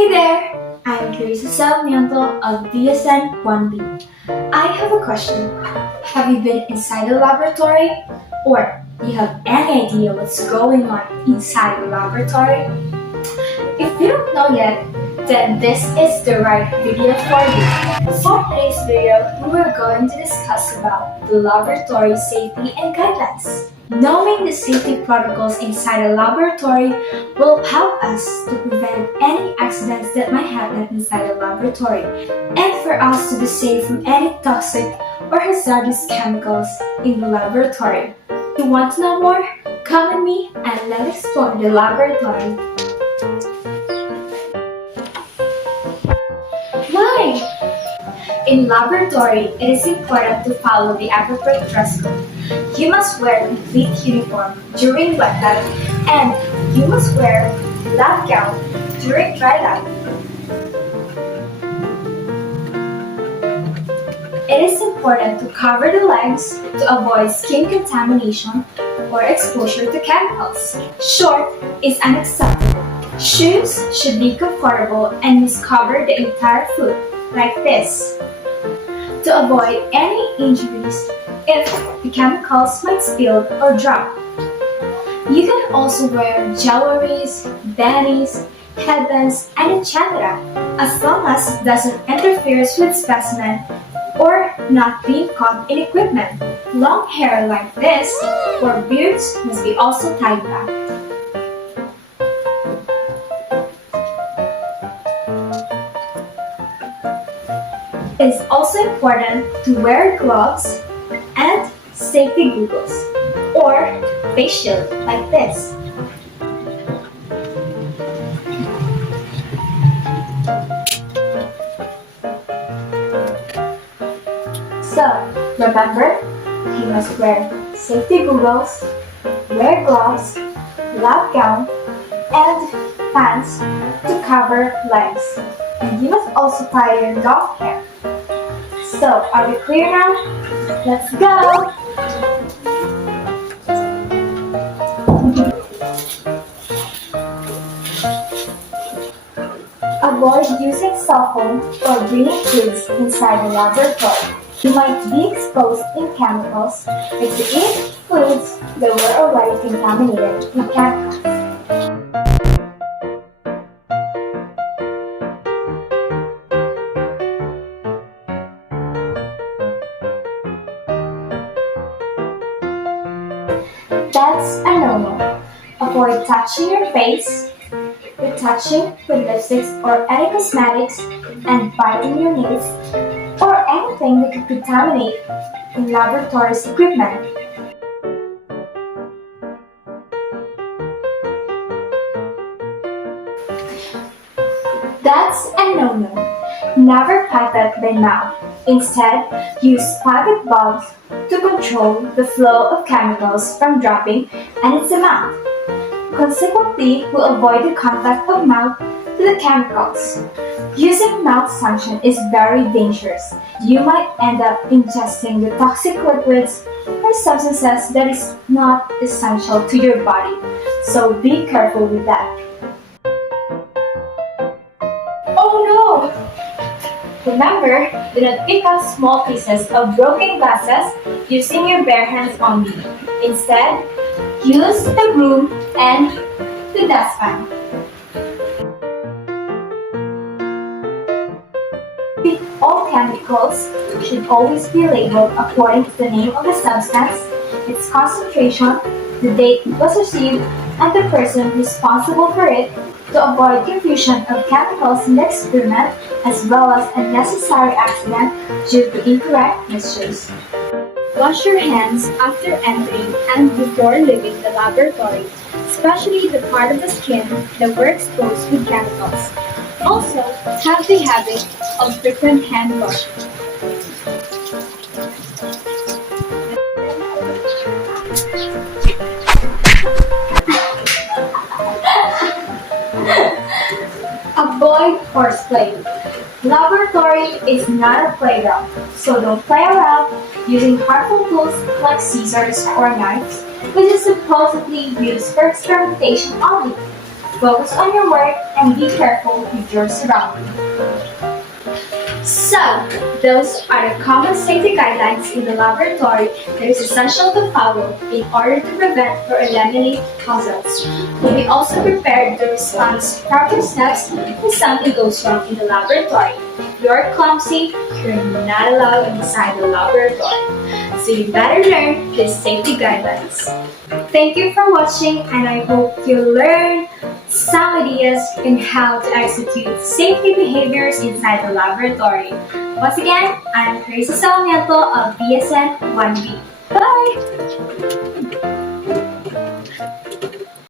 Hey there! I'm Teresa Sarmiento of BSN 1B. I have a question. Have you been inside the laboratory? Or do you have any idea what's going on inside the laboratory? If you don't know yet, then this is the right video for you. For today's video, we are going to discuss about the laboratory safety and guidelines. Knowing the safety protocols inside a laboratory will help us to prevent any accidents that might happen inside a laboratory and for us to be safe from any toxic or hazardous chemicals in the laboratory. If you want to know more, come with me and let's explore the laboratory. Why? In laboratory, it is important to follow the appropriate dress code. You must wear complete uniform during wet lab and you must wear lab gown during dry lab. It is important to cover the legs to avoid skin contamination or exposure to chemicals. Short is unacceptable. Shoes should be comfortable and must cover the entire foot, like this, to avoid any injuries if the chemicals might spill or drop. You can also wear jewelries, bannies, headbands, and etc. as long as it doesn't interfere with specimen or not being caught in equipment. Long hair like this or beards must be also tied back. It is also important to wear gloves and safety goggles or face shield like this. So remember, you must wear safety goggles, wear gloves, lab gown, and pants to cover legs. And you must also tie your long hair. So, are we clear now? Let's go! Avoid using cell phone or bringing kids inside the laboratory. You might be exposed in chemicals if you eat foods that were already contaminated with chemicals. That's a no-no. Avoid touching your face, retouching with lipsticks or any cosmetics, and biting your nails, or anything that could contaminate in laboratory's equipment. That's a no-no. Never pipette by mouth. Instead, use pipette bulbs to control the flow of chemicals from dropping and its amount. Consequently, we'll avoid the contact of mouth to the chemicals. Using mouth suction is very dangerous. You might end up ingesting the toxic liquids or substances that is not essential to your body. So be careful with that. Oh no! Remember, do not pick up small pieces of broken glasses using your bare hands only. Instead, use the broom and the dustpan. All chemicals should always be labeled according to the name of the substance, its concentration, the date it was received, and the person responsible for it to avoid confusion of chemicals in the experiment as well as unnecessary accident due to incorrect mixtures. Wash your hands after entering and before leaving the laboratory, especially the part of the skin that were exposed with chemicals. Also, have the habit of frequent hand washing. Avoid horseplay. Laboratory is not a playground, so don't play around using harmful tools like scissors or knives, which is supposedly used for experimentation only. focus on your work, and be careful with your surroundings. So, those are the common safety guidelines in the laboratory that is essential to follow in order to prevent or eliminate hazards. We also prepared the response proper steps when something goes wrong in the laboratory. If you're clumsy, you're not allowed inside the laboratory. So you better learn these safety guidelines. Thank you for watching, and I hope you learned some ideas in how to execute safety behaviors inside the laboratory. Once again, I'm Carissa Salmiento of BSN 1B. Bye!